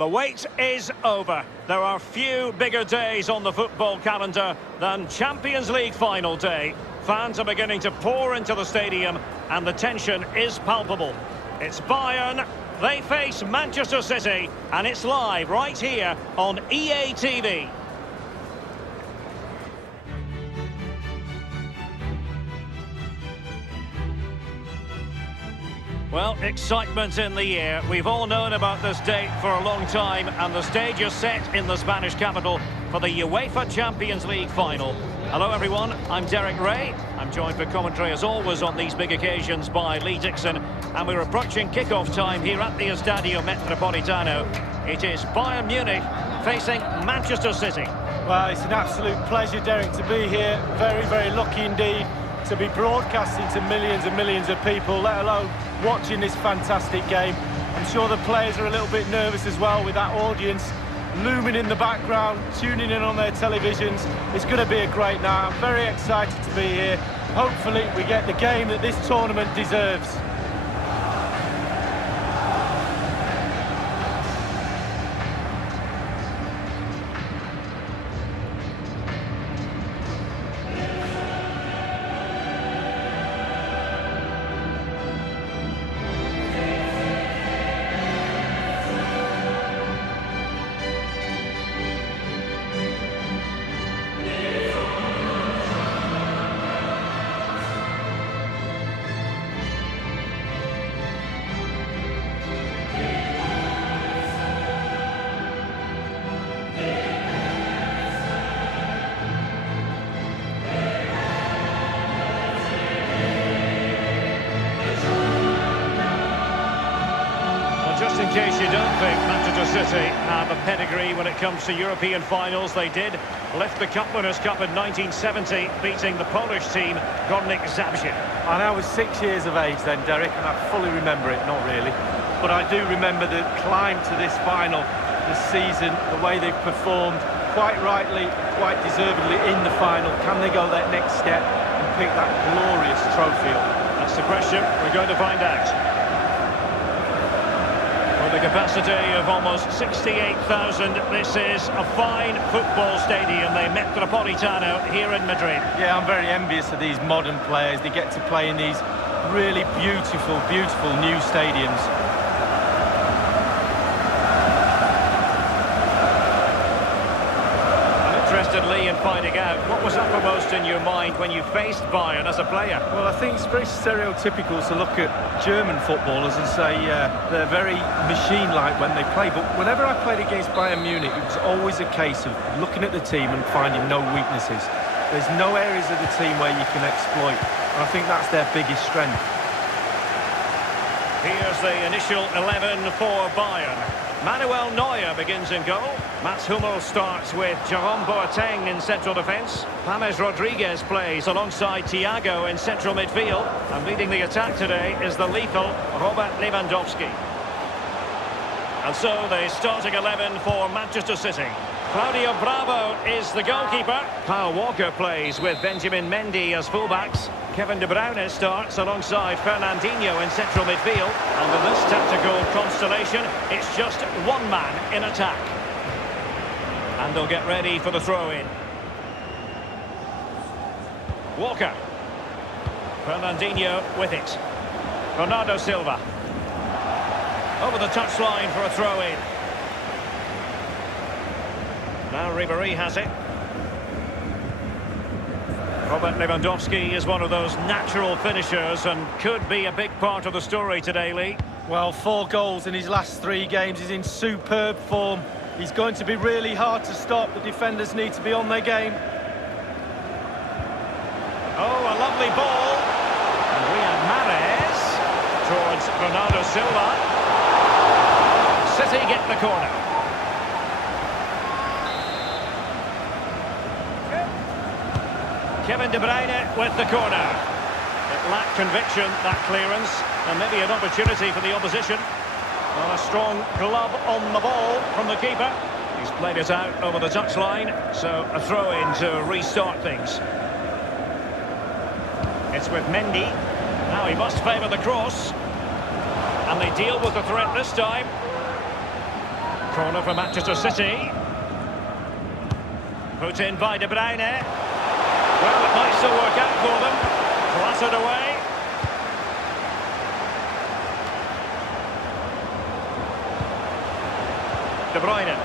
The wait is over. There are few bigger days on the football calendar than Champions League final day. Fans are beginning to pour into the stadium and the tension is palpable. It's Bayern, they face Manchester City, and it's live right here on EA TV. Well, excitement in the air. We've all known about this date for a long time, and the stage is set in the Spanish capital for the UEFA Champions League final. Hello everyone, I'm Derek Ray. I'm joined for commentary as always on these big occasions by Lee Dixon, and we're approaching kick-off time here at the Estadio Metropolitano. It is Bayern Munich facing Manchester City. Well, it's an absolute pleasure, Derek, to be here. Very, very lucky indeed to be broadcasting to millions and millions of people, let alone watching this fantastic game. I'm sure the players are a little bit nervous as well with that audience looming in the background, tuning in on their televisions. It's going to be a great night. I'm very excited to be here. Hopefully we get the game that this tournament deserves. Just in case you don't think Manchester City have a pedigree when it comes to European finals, they did lift the Cup Winners' Cup in 1970, beating the Polish team, Górnik Zabrze. And I was 6 years of age then, Derek, and I fully remember it, not really. But I do remember the climb to this final, the season, the way they've performed, quite rightly, quite deservedly in the final. Can they go that next step and pick that glorious trophy up? That's the question we're going to find out. The capacity of almost 68,000. This is a fine football stadium, the Metropolitano here in Madrid. Yeah, I'm very envious of these modern players. They get to play in these really beautiful, beautiful new stadiums. Lee, in finding out what was uppermost in your mind when you faced Bayern as a player. Well, I think it's very stereotypical to look at German footballers and say they're very machine-like when they play, but whenever I played against Bayern Munich, it was always a case of looking at the team and finding no weaknesses. There's no areas of the team where you can exploit, and I think that's their biggest strength. Here's the initial 11 for Bayern. Manuel Neuer begins in goal. Mats Hummels starts with Jerome Boateng in central defence. James Rodriguez plays alongside Thiago in central midfield. And leading the attack today is the lethal Robert Lewandowski. And so the starting 11 for Manchester City. Claudio Bravo is the goalkeeper. Kyle Walker plays with Benjamin Mendy as fullbacks. Kevin De Bruyne starts alongside Fernandinho in central midfield. And in this tactical constellation, it's just one man in attack. And they'll get ready for the throw-in. Walker. Fernandinho with it. Bernardo Silva. Over the touchline for a throw-in. Now Ribéry has it. Robert Lewandowski is one of those natural finishers and could be a big part of the story today, Lee. Well, 4 goals in his last 3 games. He's in superb form. He's going to be really hard to stop. The defenders need to be on their game. Oh, a lovely ball. And Riyad Mahrez towards Bernardo Silva. City get the corner. Kevin De Bruyne with the corner. It lacked conviction, that clearance, and maybe an opportunity for the opposition. Well, a strong glove on the ball from the keeper. He's played it out over the touchline, so a throw-in to restart things. It's with Mendy. Now he must favour the cross. And they deal with the threat this time. Corner for Manchester City. Put in by De Bruyne. Well, it might still work out for them. Clattered away. De Bruyne.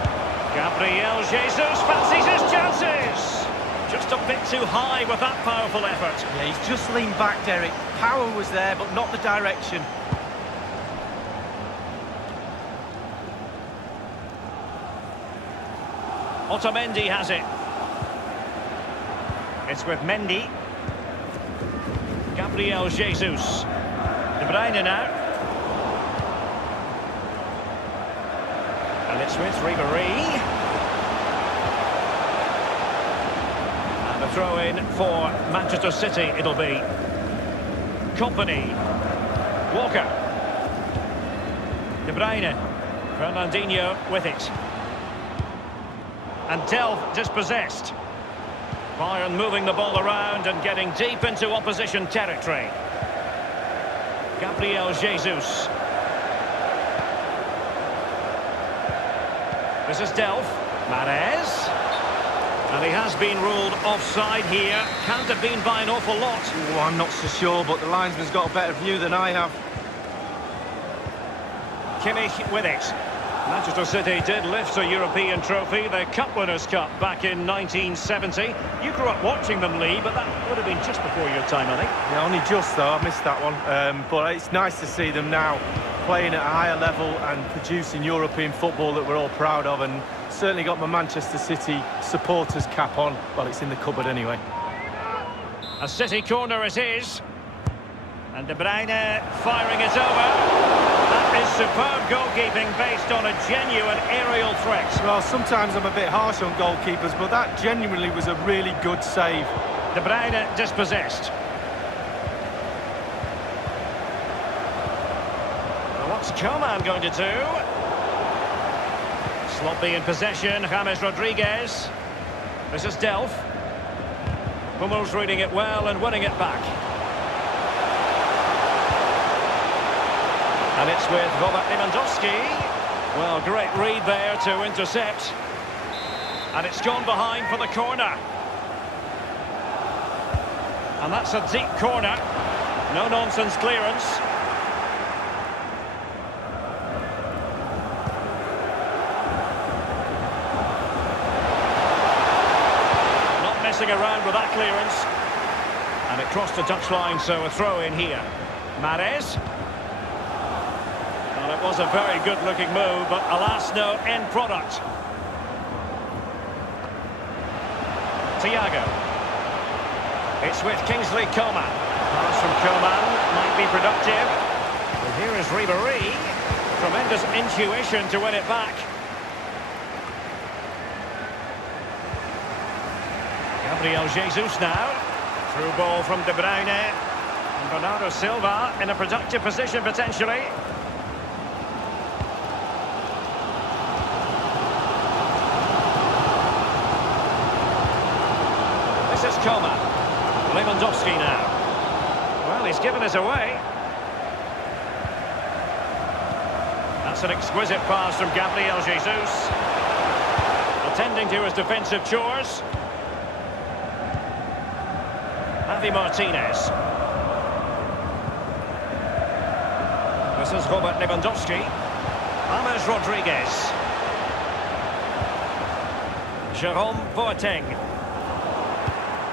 Gabriel Jesus fancies his chances. Just a bit too high with that powerful effort. Yeah, he's just leaned back, Derek. Power was there, but not the direction. Otamendi has it. It's with Mendy. Gabriel Jesus. De Bruyne now. And it's with Ribéry. And a throw-in for Manchester City it'll be. Company. Walker. De Bruyne. Fernandinho with it. And Delph dispossessed. Bayern moving the ball around and getting deep into opposition territory. Gabriel Jesus. This is Delph. Mahrez. And he has been ruled offside here. Can't have been by an awful lot. Oh, I'm not so sure, but the linesman's got a better view than I have. Kimmich with it. Manchester City did lift a European trophy, the Cup Winners' Cup, back in 1970. You grew up watching them, Lee, but that would have been just before your time, I think. Yeah, only just, though. I missed that one. But it's nice to see them now playing at a higher level and producing European football that we're all proud of, and certainly got my Manchester City supporters cap on. Well, it's in the cupboard anyway. A City corner it is. And De Bruyne firing it over. That is superb goalkeeping based on a genuine aerial threat. Well, sometimes I'm a bit harsh on goalkeepers, but that genuinely was a really good save. De Bruyne dispossessed. Well, what's Coman going to do? Sloppy in possession, James Rodriguez. This is Delph. Hummels reading it well and winning it back. And it's with Robert Lewandowski. Well, great read there to intercept. And it's gone behind for the corner. And that's a deep corner. No-nonsense clearance. Not messing around with that clearance. And it crossed the touchline, so a throw in here. Mahrez. Well, it was a very good-looking move, but alas, no end product. Thiago. It's with Kingsley Coman. Pass from Coman might be productive. And here is Ribéry. Tremendous intuition to win it back. Gabriel Jesus now. Through ball from De Bruyne. And Bernardo Silva in a productive position potentially. This is Coman. Lewandowski now. Well, he's given us away. That's an exquisite pass from Gabriel Jesus. Attending to his defensive chores. Javi Martinez. This is Robert Lewandowski. James Rodriguez. Jerome Boateng.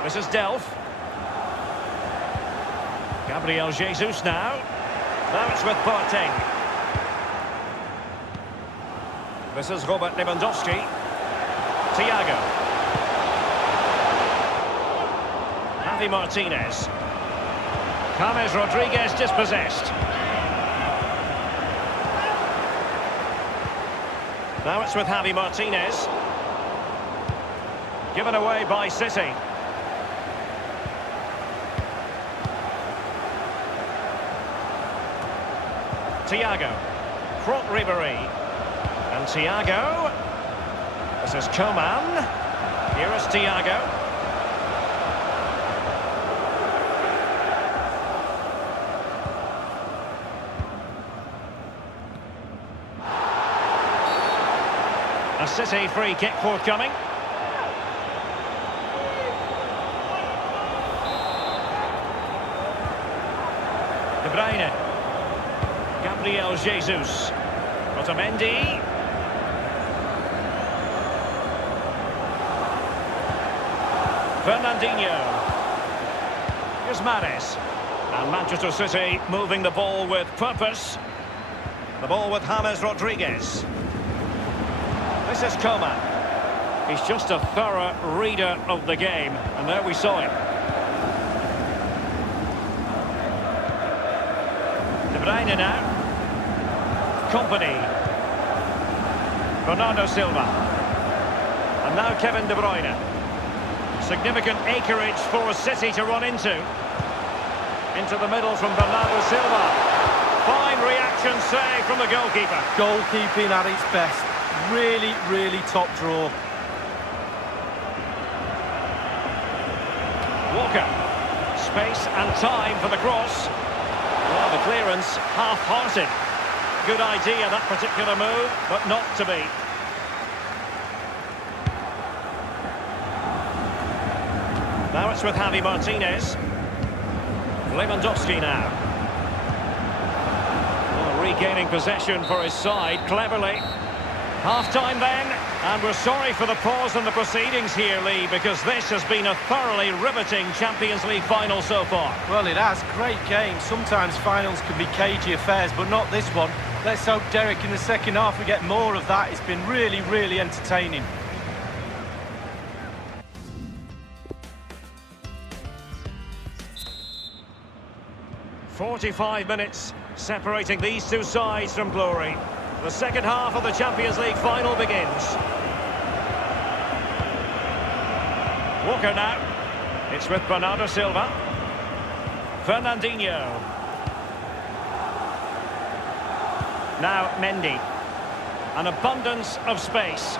This is Delph. Gabriel Jesus now. Now it's with Boateng. This is Robert Lewandowski. Thiago. Javi Martinez. James Rodriguez dispossessed. Now it's with Javi Martinez. Given away by City. Thiago. Front Ribéry. And Thiago. This is Coman. Here is Thiago. A City free kick forthcoming. De Bruyne. Gabriel Jesus. Otamendi. Fernandinho. Here's Mahrez. And Manchester City moving the ball with purpose. The ball with James Rodriguez. This is Coman. He's just a thorough reader of the game. And there we saw him. De Bruyne now. Company. Bernardo Silva. And now Kevin De Bruyne. Significant acreage for City to run into. Into the middle from Bernardo Silva. Fine reaction save from the goalkeeper. Goalkeeping at its best. Really, really top draw. Walker. Space and time for the cross. Well, the clearance half-hearted. Good idea, that particular move, but not to be. Now it's with Javi Martinez. Lewandowski now. Well, regaining possession for his side, cleverly. Half-time then, and we're sorry for the pause in the proceedings here, Lee, because this has been a thoroughly riveting Champions League final so far. Well, it has. Great game. Sometimes finals can be cagey affairs, but not this one. Let's hope, Derek, in the second half we get more of that. It's been really, really entertaining. "45 minutes separating these two sides from glory. The second half of the Champions League final begins. Walker now. It's with Bernardo Silva. Fernandinho. Now Mendy. An abundance of space.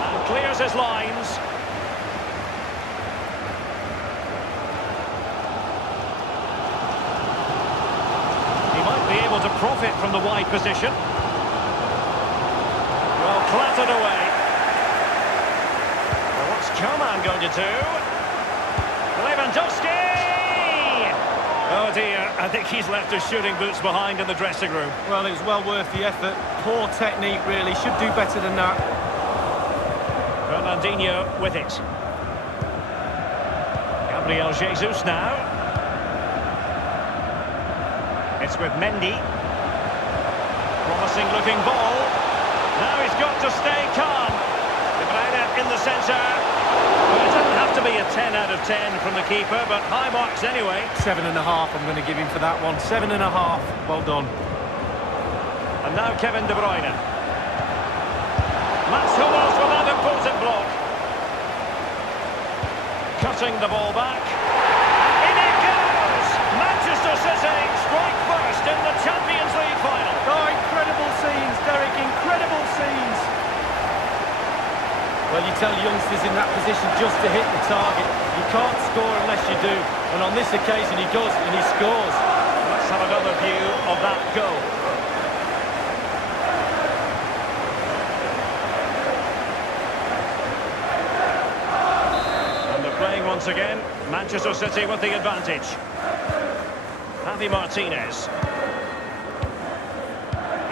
And clears his lines. Be able to profit from the wide position. Well, clattered away. Well, what's Coman going to do? Lewandowski! Oh dear, I think he's left his shooting boots behind in the dressing room. Well, it was well worth the effort. Poor technique, really. Should do better than that. Fernandinho with it. Gabriel Jesus now. It's with Mendy. Promising looking ball. Now he's got to stay calm. De Bruyne in the centre. Well, it doesn't have to be a 10 out of 10 from the keeper, but high marks anyway. 7.5 I'm going to give him for that one. 7.5. Well done. And now Kevin De Bruyne. Mats Hummels with that important block. Cutting the ball back. In it goes! Manchester City strike first in the Champions League final. Oh, incredible scenes, Derek, incredible scenes. Well, you tell youngsters in that position just to hit the target. You can't score unless you do. And on this occasion he does, and he scores. Let's have another view of that goal. And they're playing once again. Manchester City with the advantage. Javi Martinez.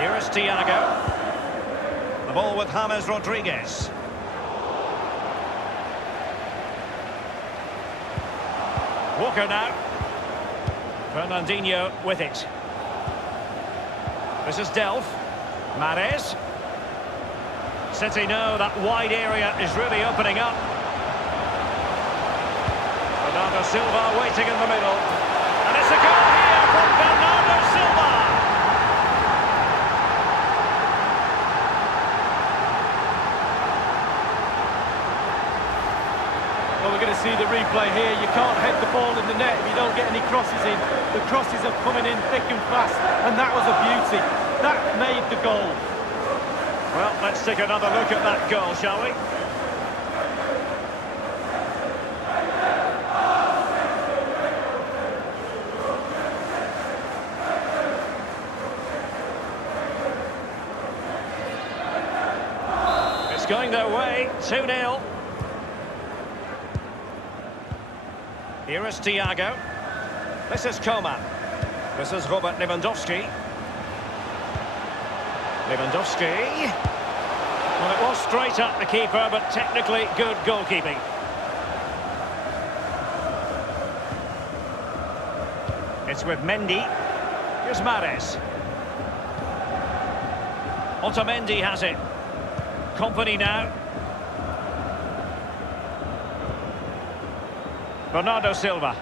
Here is Thiago. The ball with James Rodriguez. Walker now. Fernandinho with it. This is Delph. Mahrez. City know that wide area is really opening up. Bernardo Silva waiting in the middle. And it's a goal here from Bernardo Silva. Well, we're going to see the replay here. You can't head the ball in the net if you don't get any crosses in. The crosses are coming in thick and fast, and that was a beauty. That made the goal. Well, let's take another look at that goal, shall we? going their way, 2-0. Here is Thiago. This is Coman. This is Robert Lewandowski. Lewandowski. Well, it was straight at the keeper, but technically good goalkeeping. It's with Mendy. Here's Mahrez. Otamendi has it. Company now. Bernardo Silva.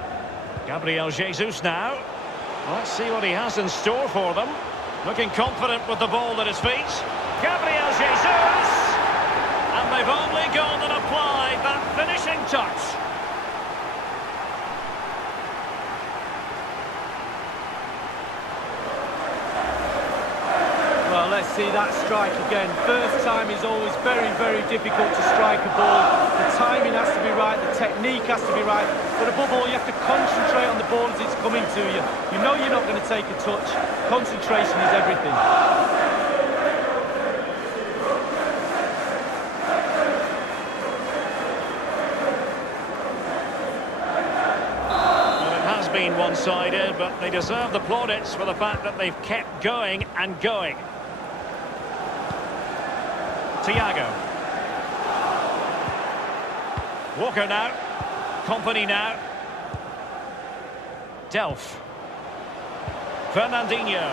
Gabriel Jesus now. Let's see what he has in store for them. Looking confident with the ball at his feet. Gabriel Jesus! And they've only gone and applied that finishing touch. Well, let's see that strike again. First time is always very, very difficult to strike a ball. The timing has to be right, the technique has to be right, but above all, you have to concentrate on the ball as it's coming to you. You know you're not going to take a touch. Concentration is everything. Well, it has been one-sided, but they deserve the plaudits for the fact that they've kept going and going. Thiago. Walker now. Company now. Delph. Fernandinho.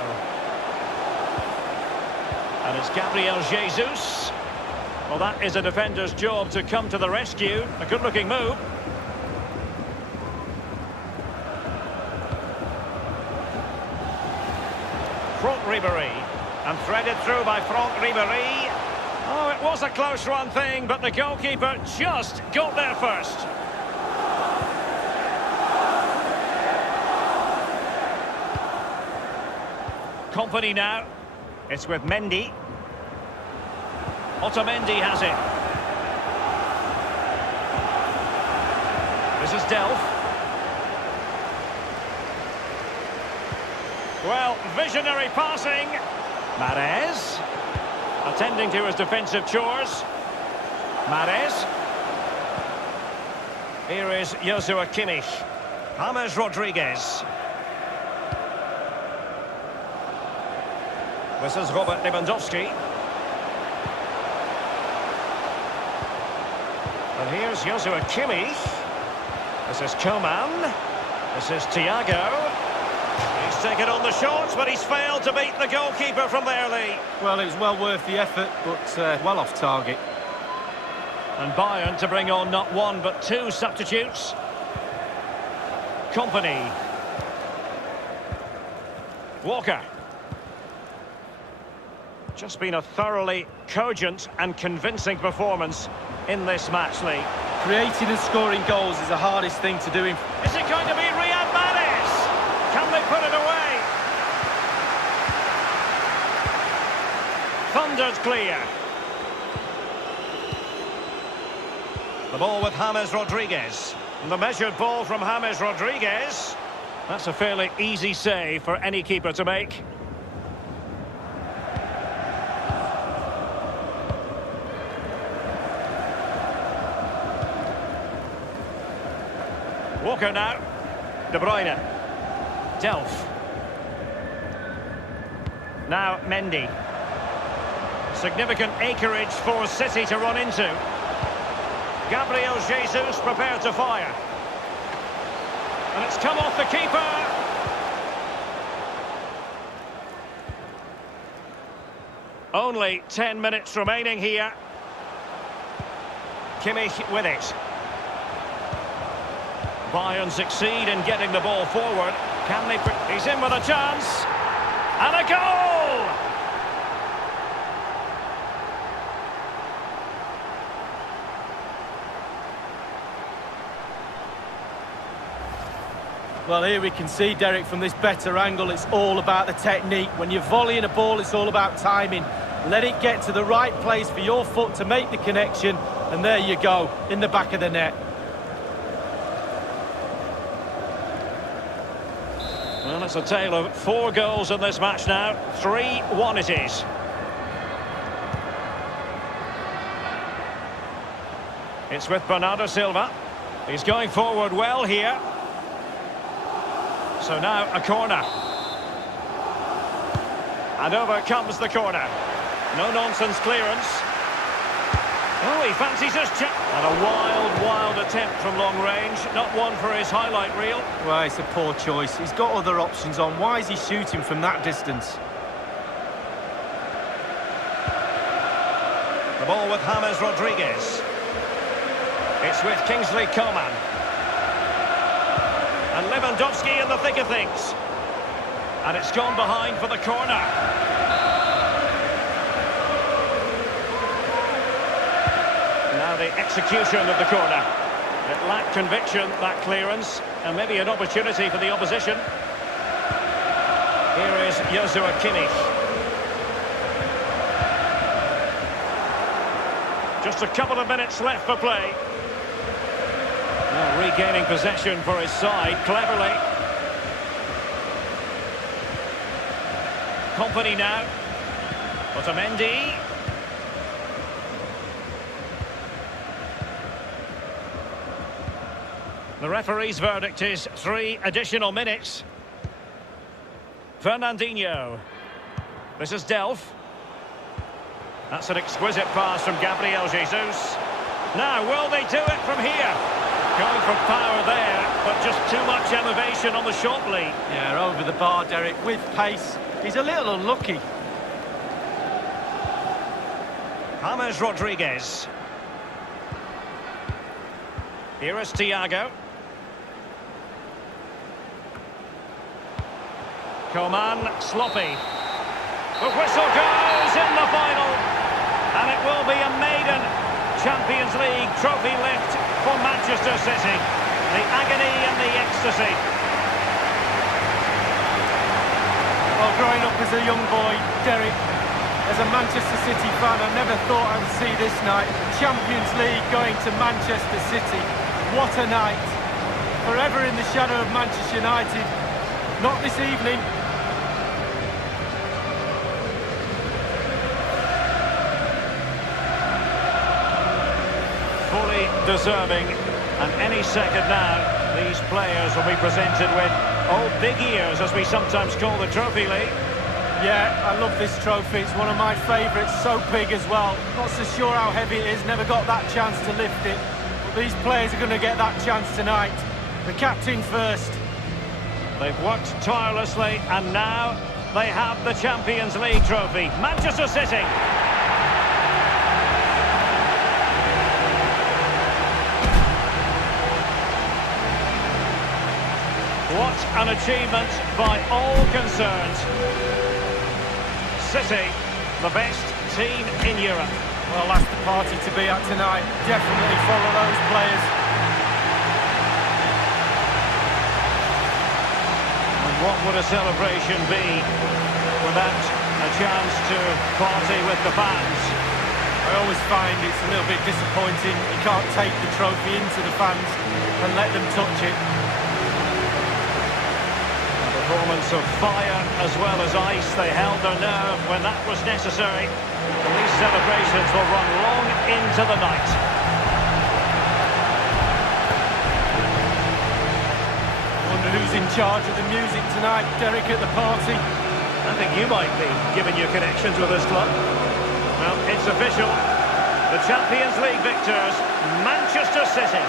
And it's Gabriel Jesus. Well, that is a defender's job to come to the rescue. A good-looking move. Franck Ribéry. And threaded through by Franck Ribéry. Oh, it was a close run thing, but the goalkeeper just got there first. Company now. It's with Mendy. Otamendi has it. This is Delph. Well, visionary passing. Mahrez. Attending to his defensive chores. Mahrez. Here is Joshua Kimmich. James Rodriguez. This is Robert Lewandowski. And here's Joshua Kimmich. This is Coman. This is Thiago. He's taken on the shots, but he's failed to beat the goalkeeper from there, Lee. Well, it was well worth the effort, but well off target. And Bayern to bring on not one, but two substitutes. Company. Walker. Just been a thoroughly cogent and convincing performance in this match, Lee. Creating and scoring goals is the hardest thing to do. Is it going to be Riyad Mahrez? Can they put it away? Thundered clear. The ball with James Rodriguez. And the measured ball from James Rodriguez. That's a fairly easy save for any keeper to make. Walker now. De Bruyne. Delph. Now Mendy. Significant acreage for City to run into. Gabriel Jesus prepared to fire. And it's come off the keeper. Only 10 minutes remaining here. Kimmich with it. Bayern succeed in getting the ball forward. Can they... He's in with a chance. And a goal! Well, here we can see, Derek, from this better angle, it's all about the technique. When you're volleying a ball, it's all about timing. Let it get to the right place for your foot to make the connection, and there you go, in the back of the net. Well, it's a tale of 4 goals in this match now. 3-1 it is. It's with Bernardo Silva. He's going forward well here. So now a corner. And over comes the corner. No-nonsense clearance. Oh, he fancies his chip. And a wild attempt from long range. Not one for his highlight reel. Well, it's a poor choice. He's got other options on. Why is he shooting from that distance? The ball with James Rodriguez. It's with Kingsley Coman. And Lewandowski in the thick of things. And it's gone behind for the corner. Now the execution of the corner. It lacked conviction, that clearance, and maybe an opportunity for the opposition. Here is Joshua Kimmich. Just a couple of minutes left for play. Now regaining possession for his side, cleverly. Company now. Otamendi. The referee's verdict is 3 additional minutes. Fernandinho. This is Delph. That's an exquisite pass from Gabriel Jesus. Now, will they do it from here? Going for power there, but just too much elevation on the shot lead. Yeah, over the bar, Derek, with pace. He's a little unlucky. James Rodriguez. Here is Thiago. Coman, sloppy. The whistle goes in the final. And it will be a maiden Champions League trophy lift for Manchester City. The agony and the ecstasy. Well, growing up as a young boy, Derek, as a Manchester City fan, I never thought I would see this night. Champions League going to Manchester City. What a night. Forever in the shadow of Manchester United. Not this evening. Fully deserving, and any second now these players will be presented with big ears, as we sometimes call the trophy league. Yeah, I love this trophy. It's one of my favourites, so big as well. Not so sure how heavy it is, never got that chance to lift it. But these players are going to get that chance tonight. The captain first. They've worked tirelessly, and now they have the Champions League trophy. Manchester City. What an achievement by all concerned. City, the best team in Europe. Well, that's the party to be at tonight. Definitely follow those players. And what would a celebration be without a chance to party with the fans? I always find it's a little bit disappointing. You can't take the trophy into the fans and let them touch it. Performance of fire as well as ice. They held their nerve when that was necessary. And these celebrations will run long into the night. I wonder who's in charge of the music tonight, Derek, at the party. I think you might be, given your connections with this club. Well, it's official. The Champions League victors, Manchester City.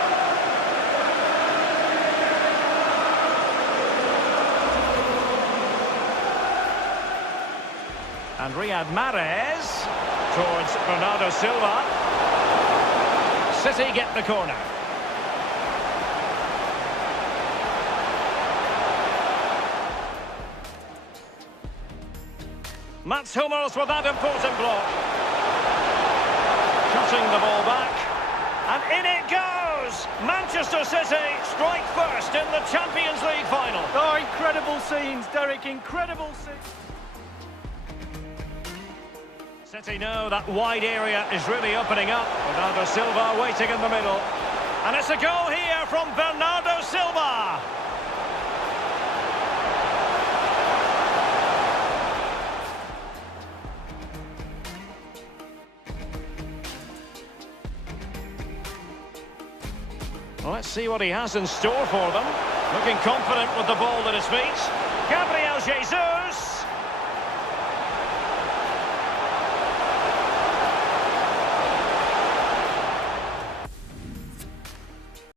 And Riyad Mahrez towards Bernardo Silva. City get the corner. Mats Hummels with that important block. Cutting the ball back. And in it goes! Manchester City strike first in the Champions League final. Oh, incredible scenes, Derek, incredible scenes. City know that wide area is really opening up. Bernardo Silva waiting in the middle. And it's a goal here from Bernardo Silva. Let's see what he has in store for them. Looking confident with the ball at his feet. Gabriel Jesus!